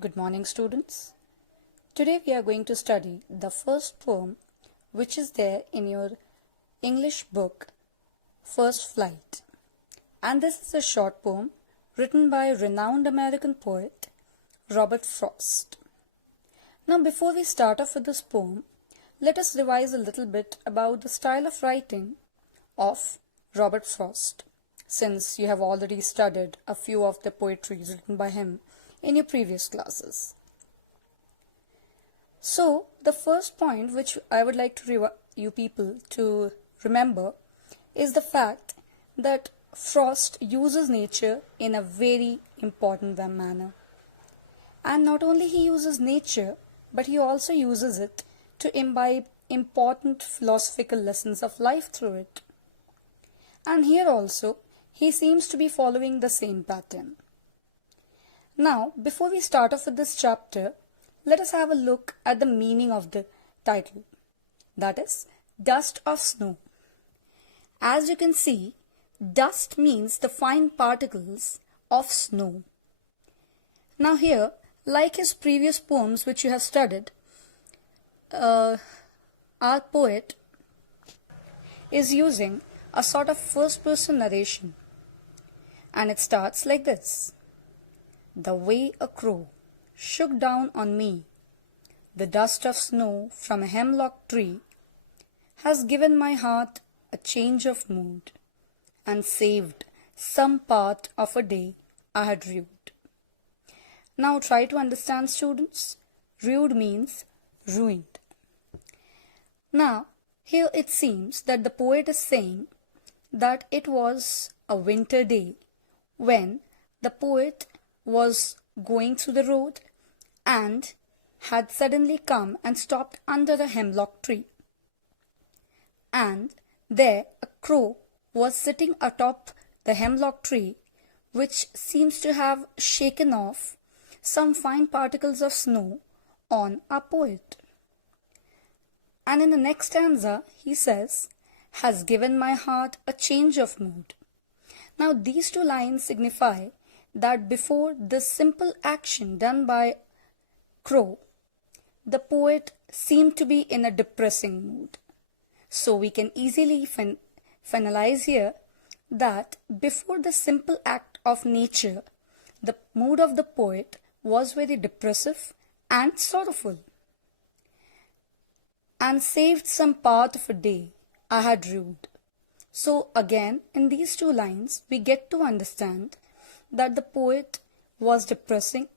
Good morning, students. Today we are going to study the first poem which is there in your English book, First Flight. And this is a short poem written by renowned American poet Robert Frost. Now, before we start off with this poem, let us revise a little bit about the style of writing of Robert Frost, since you have already studied a few of the poetries written by him in your previous classes. So, the first point which I would like to you people to remember is the fact that Frost uses nature in a very important manner. And not only he uses nature, but he also uses it to imbibe important philosophical lessons of life through it. And here also, he seems to be following the same pattern. Now, before we start off with this chapter, let us have a look at the meaning of the title. That is, dust of snow. As you can see, dust means the fine particles of snow. Now here, like his previous poems which you have studied, our poet is using a sort of first-person narration. And it starts like this. The way a crow shook down on me, the dust of snow from a hemlock tree, has given my heart a change of mood, and saved some part of a day I had rued. Now try to understand, students. Rued means ruined. Now, here it seems that the poet is saying that it was a winter day when the poet was going through the road and had suddenly come and stopped under a hemlock tree. And there a crow was sitting atop the hemlock tree, which seems to have shaken off some fine particles of snow on our poet. And in the next stanza, he says, has given my heart a change of mood. Now these two lines signify that before this simple action done by crow, the poet seemed to be in a depressing mood. So we can easily finalize here that before the simple act of nature, the mood of the poet was very depressive and sorrowful. And saved some part of a day I had rued. So again, in these two lines, we get to understand that the poet was depressing.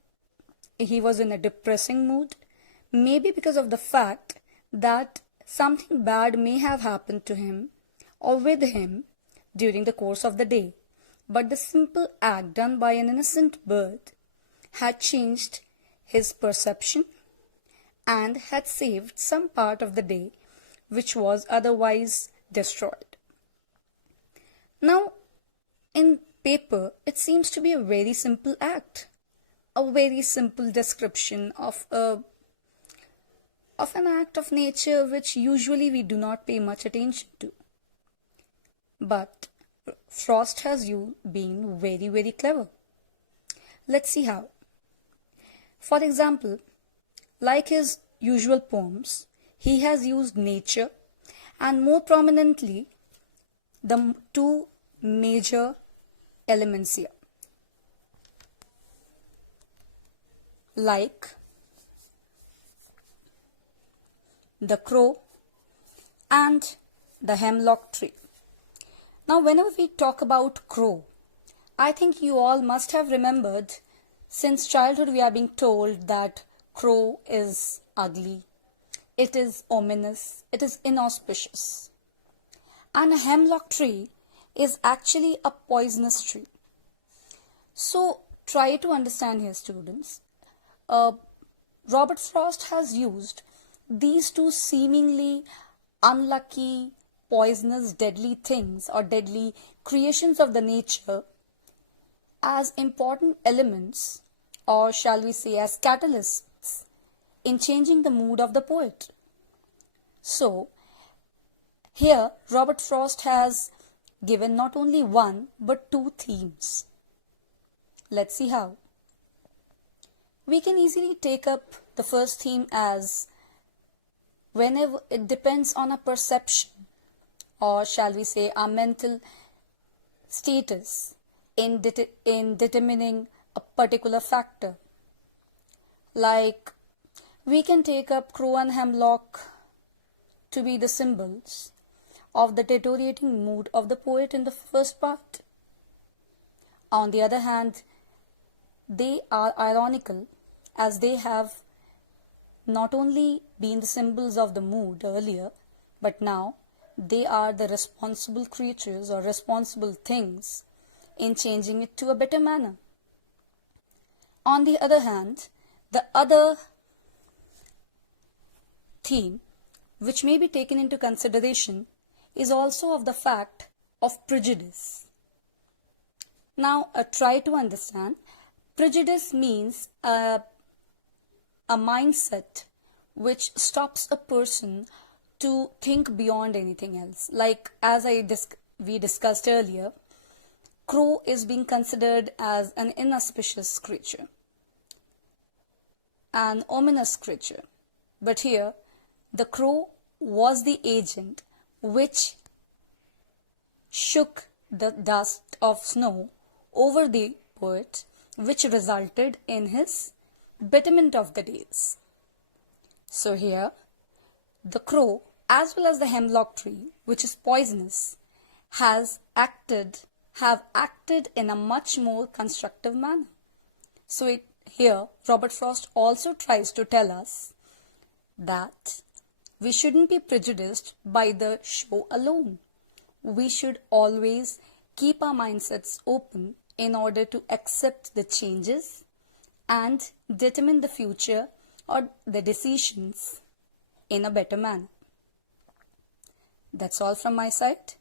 He was in a depressing mood, maybe because of the fact that something bad may have happened to him or with him during the course of the day. But the simple act done by an innocent bird had changed his perception and had saved some part of the day which was otherwise destroyed. Now, in paper, it seems to be a very simple act, a very simple description of an act of nature which usually we do not pay much attention to. But Frost has been very, very clever. Let's see how. For example, like his usual poems, he has used nature and more prominently the two major elements here, like the crow and the hemlock tree. Now, whenever we talk about crow, I think you all must have remembered, since childhood we are being told that crow is ugly, it is ominous, it is inauspicious. And a hemlock tree is actually a poisonous tree. So try to understand here, students. Robert Frost has used these two seemingly unlucky, poisonous, deadly things or deadly creations of the nature as important elements, or shall we say as catalysts, in changing the mood of the poet. So here Robert Frost has given not only one but two themes. Let's see how. We can easily take up the first theme as whenever it depends on a perception, or shall we say our mental status in determining a particular factor. Like we can take up crow and hemlock to be the symbols of the deteriorating mood of the poet in the first part. On the other hand, they are ironical as they have not only been the symbols of the mood earlier, but now they are the responsible creatures or responsible things in changing it to a better manner. On the other hand, the other theme which may be taken into consideration is also of the fact of prejudice. Now, try to understand. Prejudice means a mindset which stops a person to think beyond anything else. Like as we discussed earlier, crow is being considered as an inauspicious creature, an ominous creature. But here, the crow was the agent which shook the dust of snow over the poet, which resulted in his betterment of the days. So here, the crow as well as the hemlock tree, which is poisonous, have acted in a much more constructive manner. So here, Robert Frost also tries to tell us that we shouldn't be prejudiced by the show alone. We should always keep our mindsets open in order to accept the changes and determine the future or the decisions in a better manner. That's all from my side.